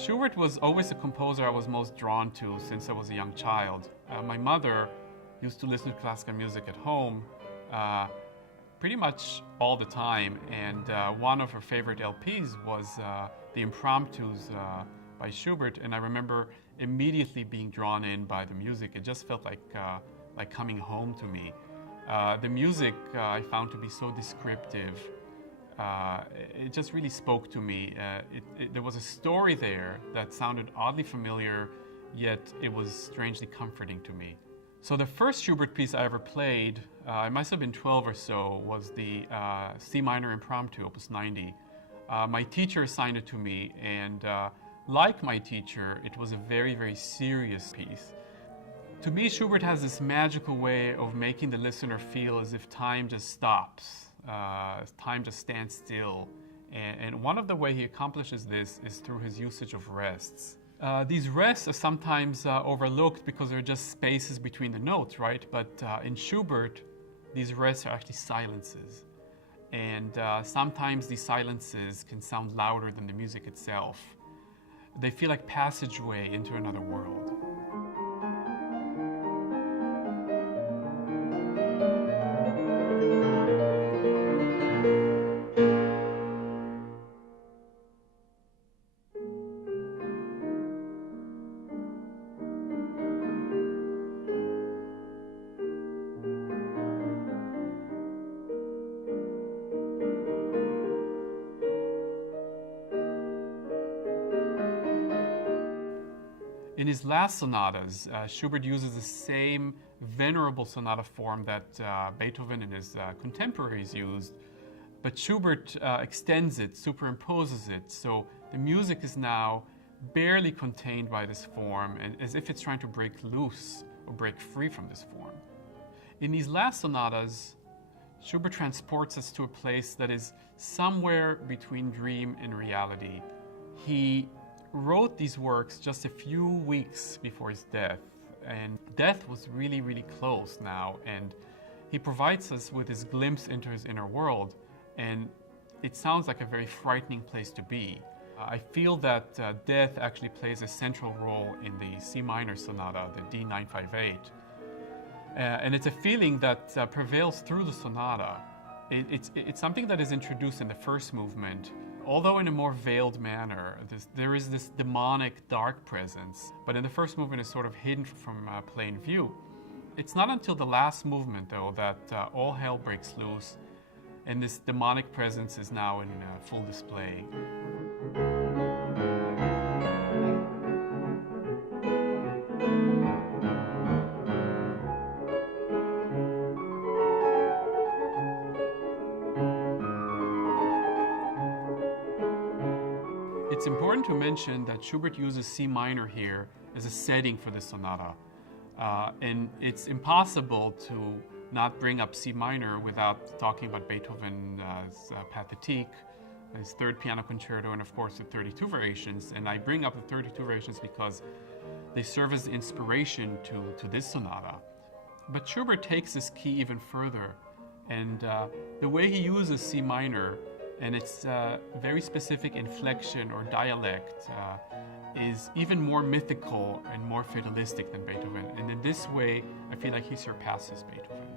Schubert was always a composer I was most drawn to since I was a young child. My mother used to listen to classical music at home pretty much all the time, and one of her favorite LPs was the Impromptus by Schubert, and I remember immediately being drawn in by the music. It just felt like coming home to me. The music I found to be so descriptive. It just really spoke to me. There was a story there that sounded oddly familiar, yet it was strangely comforting to me. So the first Schubert piece I ever played, I must have been 12 or so, was the C minor Impromptu, Opus 90. My teacher assigned it to me, and like my teacher, it was a very, very serious piece. To me, Schubert has this magical way of making the listener feel as if time just stops. Time just stands still. And one of the ways he accomplishes this is through his usage of rests. These rests are sometimes overlooked because they're just spaces between the notes, right? But in Schubert, these rests are actually silences. And sometimes these silences can sound louder than the music itself. They feel like passageway into another world. In his last sonatas, Schubert uses the same venerable sonata form that Beethoven and his contemporaries used, but Schubert extends it, superimposes it, so the music is now barely contained by this form, and as if it's trying to break loose or break free from this form. In these last sonatas, Schubert transports us to a place that is somewhere between dream and reality. He wrote these works just a few weeks before his death, and death was really, really close now, and he provides us with this glimpse into his inner world, and it sounds like a very frightening place to be. I feel that death actually plays a central role in the C minor sonata, the D958, and it's a feeling that prevails through the sonata. It's something that is introduced in the first movement, although in a more veiled manner. There is this demonic, dark presence, but in the first movement it's sort of hidden from plain view. It's not until the last movement, though, that all hell breaks loose, and this demonic presence is now in full display. It's important to mention that Schubert uses C minor here as a setting for the sonata. And it's impossible to not bring up C minor without talking about Beethoven's Pathétique, his third piano concerto, and of course the 32 variations. And I bring up the 32 variations because they serve as inspiration to this sonata. But Schubert takes this key even further. And the way he uses C minor and its very specific inflection or dialect is even more mythical and more fatalistic than Beethoven. And in this way, I feel like he surpasses Beethoven.